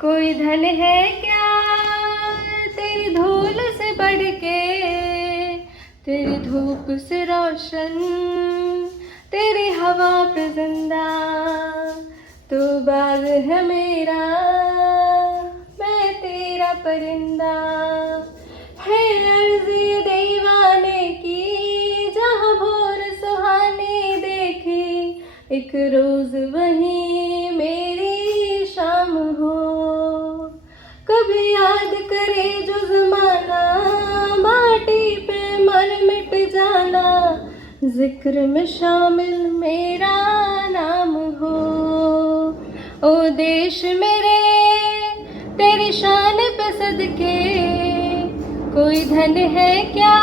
कोई धन है क्या तेरी धूल से बढ़ के, तेरी धूप से रोशन, तेरी हवा पे जिंदा। तू बाग है मेरा, मैं तेरा परिंदा। है अर्ज़ी दीवाने की जहाँ भोर सुहानी देखी, एक रोज वही मेरी शाम हो। कभी याद करे जो ज़माना, माटी पे मर मिट जाना, जिक्र में शामिल मेरा नाम हो। ओ देश मेरे तेरी शान पे सदके, कोई धन है क्या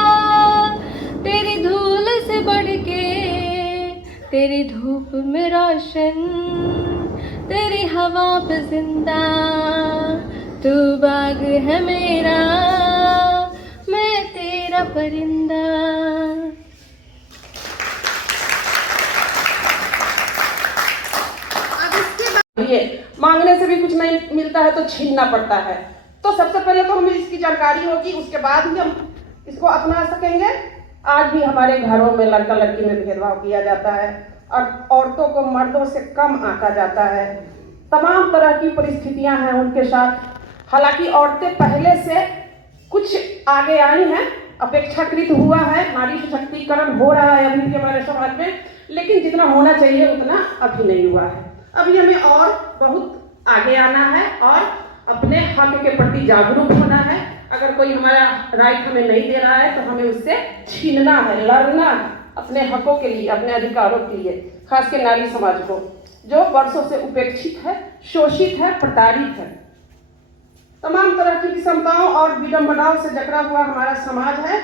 तेरी धूल से बढ़ के, तेरी धूप में रोशन, तेरी हवा पे जिंदा। तू बाग है मेरा, मैं तेरा परिंदा। मांगने से भी कुछ नहीं मिलता है तो छीनना पड़ता है। तो सबसे पहले तो हमें इसकी जानकारी होगी, उसके बाद ही हम इसको अपना सकेंगे। आज भी हमारे घरों में लड़का लड़की में भेदभाव किया जाता है और औरतों को मर्दों से कम आंका जाता है। तमाम तरह की परिस्थितियां हैं उनके साथ। हालांकि औरतें पहले से कुछ आगे आई हैं, अपेक्षाकृत हुआ है, नारी सशक्तिकरण हो रहा है अभी भी हमारे समाज में, लेकिन जितना होना चाहिए उतना अभी नहीं हुआ है। अभी हमें और बहुत आगे आना है और अपने हक के प्रति जागरूक होना है। अगर कोई हमारा राइट हमें नहीं दे रहा है तो हमें उससे छीनना है, लड़ना है अपने हकों के लिए, अपने अधिकारों के लिए। खास के नारी समाज को जो वर्षों से उपेक्षित है, शोषित है, प्रताड़ित है। तमाम तरह की विषमताओं और विडंबनाओं से जकड़ा हुआ हमारा समाज है।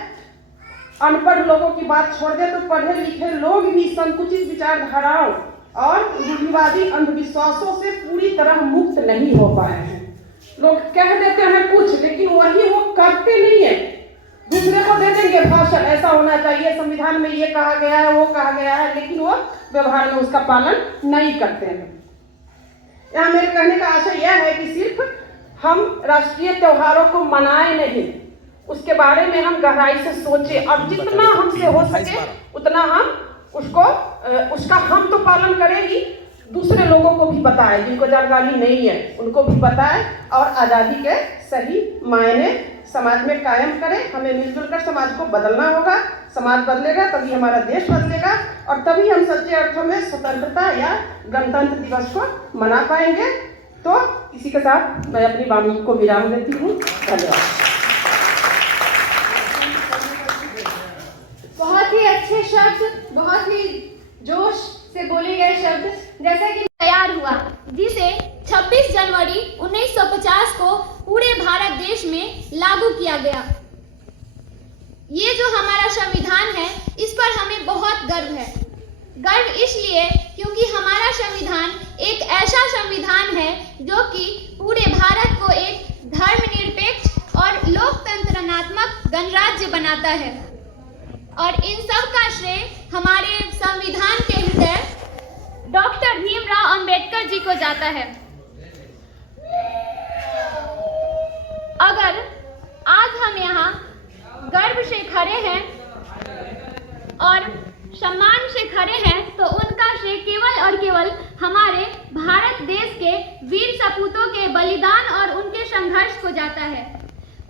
अनपढ़ लोगों की बात छोड़ दे तो पढ़े लिखे लोग भी संकुचित विचारधाराओं और रूढ़िवादी अंधविश्वासों से पूरी तरह मुक्त नहीं हो पाए हैं। लोग कह देते हैं कुछ, लेकिन वही वो करते नहीं है। दूसरे को दे देंगे भाषण, ऐसा होना चाहिए, संविधान में ये कहा गया है, वो कहा गया है, लेकिन वो व्यवहार में उसका पालन नहीं करते हैं। यहाँ मेरे कहने का आशय यह है कि सिर्फ हम राष्ट्रीय त्योहारों को मनाए नहीं, उसके बारे में हम गहराई से सोचें और जितना हमसे हो सके उतना हम उसका हम तो पालन करेंगी, दूसरे लोगों को भी बताएं जिनको जानकारी नहीं है उनको भी बताएं और आज़ादी के सही मायने समाज में कायम करें। हमें मिलजुल कर समाज को बदलना होगा। समाज बदलेगा तभी हमारा देश बदलेगा और तभी हम सच्चे अर्थों में स्वतंत्रता या गणतंत्र दिवस को मना पाएंगे। तो इसी के साथ मैं अपनी वाणी को विराम देती हूँ। धन्यवाद। बहुत ही अच्छे शब्द, बहुत ही जोश से बोले गए शब्द, जैसा कि तैयार हुआ जिसे 26 जनवरी 1950 को पूरे भारत देश में लागू किया गया। ये जो हमारा संविधान है इस पर हमें बहुत गर्व है। गर्व इसलिए क्योंकि हमारा संविधान एक ऐसा संविधान है जो कि पूरे भारत को एक धर्मनिरपेक्ष और लोकतंत्रात्मक गणराज्य बनाता है। और इन सब का श्रेय हमारे संविधान के हृदय डॉक्टर भीमराव अंबेडकर जी को जाता है। अगर आज हम यहाँ गर्व से खड़े हैं और सम्मान से खड़े हैं तो उनका श्रेय केवल और केवल हमारे भारत देश के वीर सपूतों के बलिदान और उनके संघर्ष को जाता है।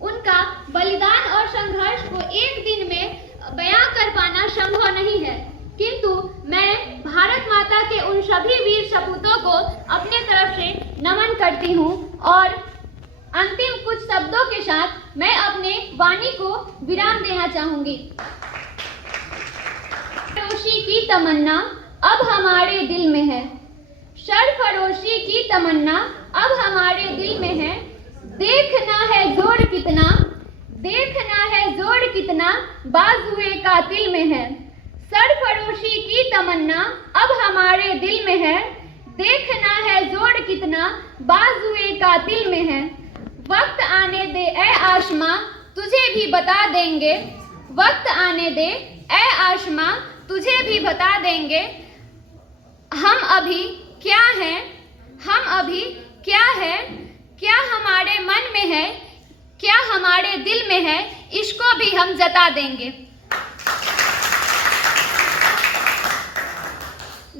उनका बलिदान और संघर्ष को एक दिन में बयां कर पाना संभव नहीं है, किंतु मैं भारत माता के उन सभी वीर सपूतों को अपने तरफ से नमन करती हूँ और अंतिम कुछ शब्दों के साथ मैं अपने वाणी को विराम देना चाहूंगी। सरफरोशी की तमन्ना अब हमारे दिल में है, सरफरोशी की तमन्ना अब हमारे दिल में है। देखना है जोर कितना, देखना है जोर कितना बाजुए कातिल में है। सरफरोशी की तमन्ना अब हमारे दिल में है, देखना है जोर कितना बाजुए कातिल में है। वक्त आने दे ए आसमां तुझे भी बता देंगे, वक्त आने दे ए आसमां तुझे भी बता देंगे। हम अभी क्या हैं, हम अभी क्या है, क्या में है, क्या हमारे दिल में है, इसको भी हम जता देंगे।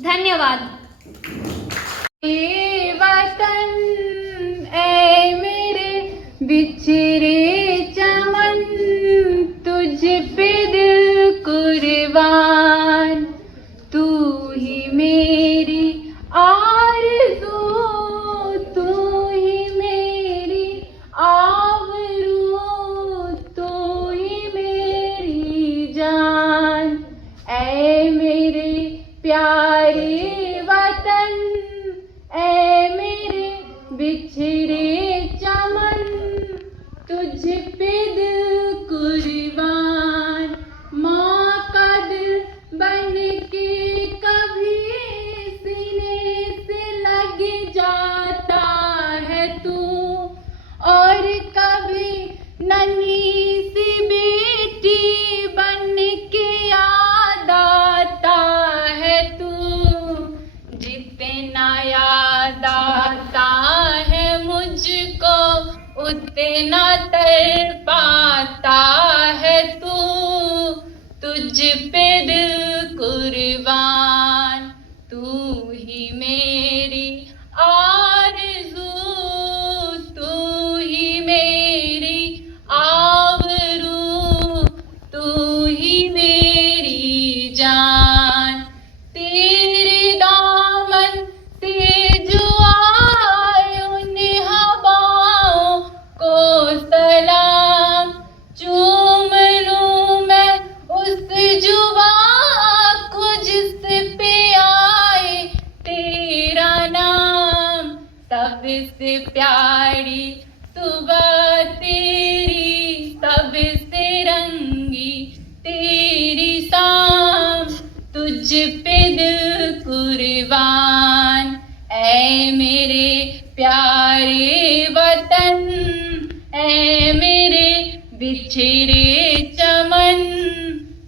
धन्यवाद। ए वतन ऐ मेरे बिछड़े चमन, तुझ पे दिल कुर्बान, तू ही मेरी आरज़ू, तू ही मेरी आवरू, तू ही मेरी जान। ऐ मेरे प्यारे वतन, ऐ मेरे बिछड़े चमन, तुझ पे दिल कुर्बान, माँ का दिल बन के कभी सीने से लग जाता है तू, और कभी नन्ही सी बेटी बन के याद आता है तू। जितना याद आता है मुझको, उतना तड़पाता है तू, तुझ पे दिल कुर्बान, तू ही मेरी आरज़ू, तू ही मेरी आवरू, तू ही मेरी जान। तेरे दामन से जो आए उन हवाओं को सलाम, चूम लूं मैं उस जुबां को जिस पे आए तेरा नाम। सबसे प्यारी सुबह तेरी, सबसे रंगी तेरी शाम, तुझ पे दिल कुर्बान। ऐ मेरे प्यारे वतन, ऐ मेरे बिछड़े चमन,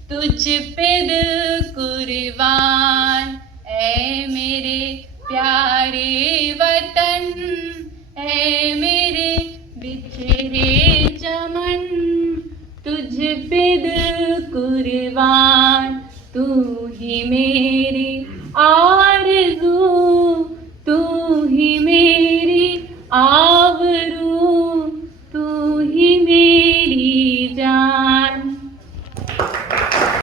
तुझ पे दिल कुर्बान। ऐ मेरे प्यारे वतन, ऐ मेरे बिछड़े चमन, तुझ पे दिल कुर्बान, तू ही मेरी आरज़ू।